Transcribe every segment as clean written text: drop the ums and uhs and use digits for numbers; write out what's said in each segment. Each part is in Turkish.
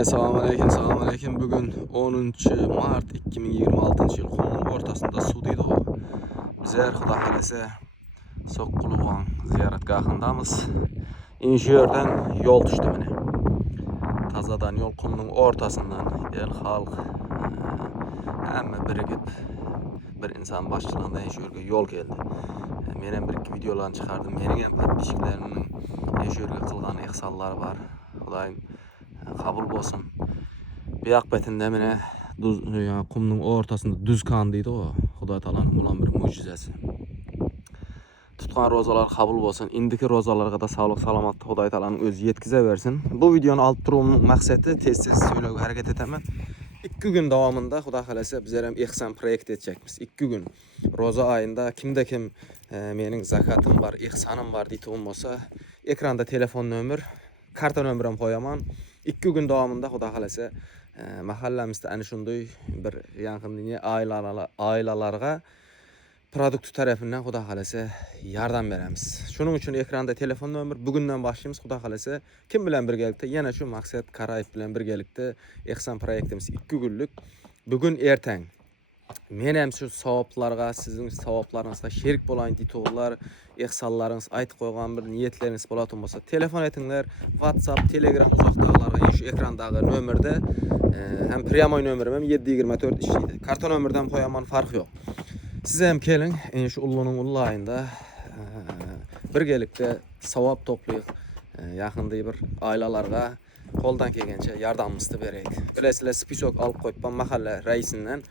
Assalamu alaikum. Bugün 10 Mart 2026 yıl. Kumlu'nun ortasında su deydi o. Bizler Xuda halese Soqquluğan ziyaretgahındamız. İnşi yerden yol düştü mene. Tazadan yol kumlu'nun ortasından el halk hemen birikip bir insan başçılığında inşi yerge yol geldi. Menen bir videolarını çıkardım. Menin en patbişiklerinin inşi yerge kılgan ihsallar var. Xudayım kabul bolsun. Bir akbetinde mene kumluğun ortasında düz kandıydı o. Xuda Taala'nın bulan bir mucizesi. Tutkan rozalar kabul bolsun. Indiki rozalarga da sağlık salamatlık Xuda Taala'nın özü yetkize versin. Bu videonun alt turumunun maksatı tez söylege hareket etemen. 2 gün davamında Xuda kalese bizler ihsan proyekt edecekmiz. 2 gün roza ayında kimde kim mening zakatım var, ihsanım var deyip olsa ekranda telefon nömür, karta nömrüm koyaman. 2 gün davamında Xuda kalese mahallemizde ana şunday bir yakın dünya ailelarga produkt tarafından Xuda kalese yardım beremiz. Şunun için ekranda telefon nömür bugünden başlayımız Xuda kalese kim bilen birgelikte yana şu maksat Karayip bilen birgelikte ihsan proyektimiz 2 günlük. Bugün erten menem şu savaplarga, sizin savaplarınızga şerik bolan ditoğlar, ihsallarınız, aytıp koygan bir niyetleriniz bolatın bolsa telefon etingler. WhatsApp, Telegram uzakdagılarga şu ekrandagı nömürde hem priyamoy nömürüm hem 724 işleydi. Karta nömürden koyaman fark yok. Size hem kelin şu ullunun ullu ayında birgelikte savap toplayıp yakında bir ailelarga koldan kelgençe yardımımızı bereyik. Bilesizler spisok alıp koyup mahalle reisinden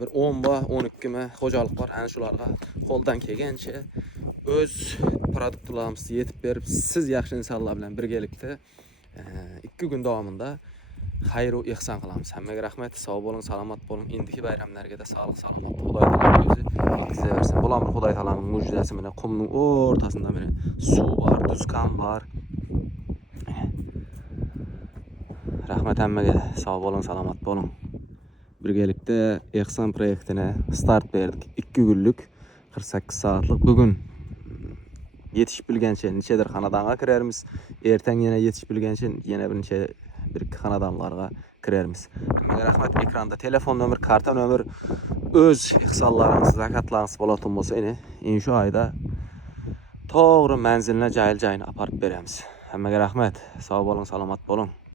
bir 10 ba 12 mi hocalık var. Hani şularga koldan kelgençe öz produktlarımızı yetip berip siz yaxşı insanlar bilen birgelikte 2 gün davamında hayru ihsan kılamiz. Hemmege rahmet, sağ bolun, salamat bolun. Indiki bayramlarga da sağlık, salamat. Xuday Taala'nın özü yetkize versin. Bulan bir Xuday Taala'nın mucizesi mene kumluğun ortasında mene su var, düzkan var. Rahmet hemmege, sağ bolun, salamat bolun. Birgelikte ihsan proyektine start verdik. 2 günlük 48 saatlik. Bugün yetişip bilgençe niçedir xanadanga kirerimiz. Erten yine yetişip bilgençe yine bir xanadamlarga kirerimiz. Hemmege rahmet, ekranda telefon nömür, karta nömür, öz ihsallarınız, zakatlarınız bolatın bolsa inşu ayda toğru menziline jayıl-jayına aparıp beremiz. Hemmege rahmet, sağ bolun, salamat bolun.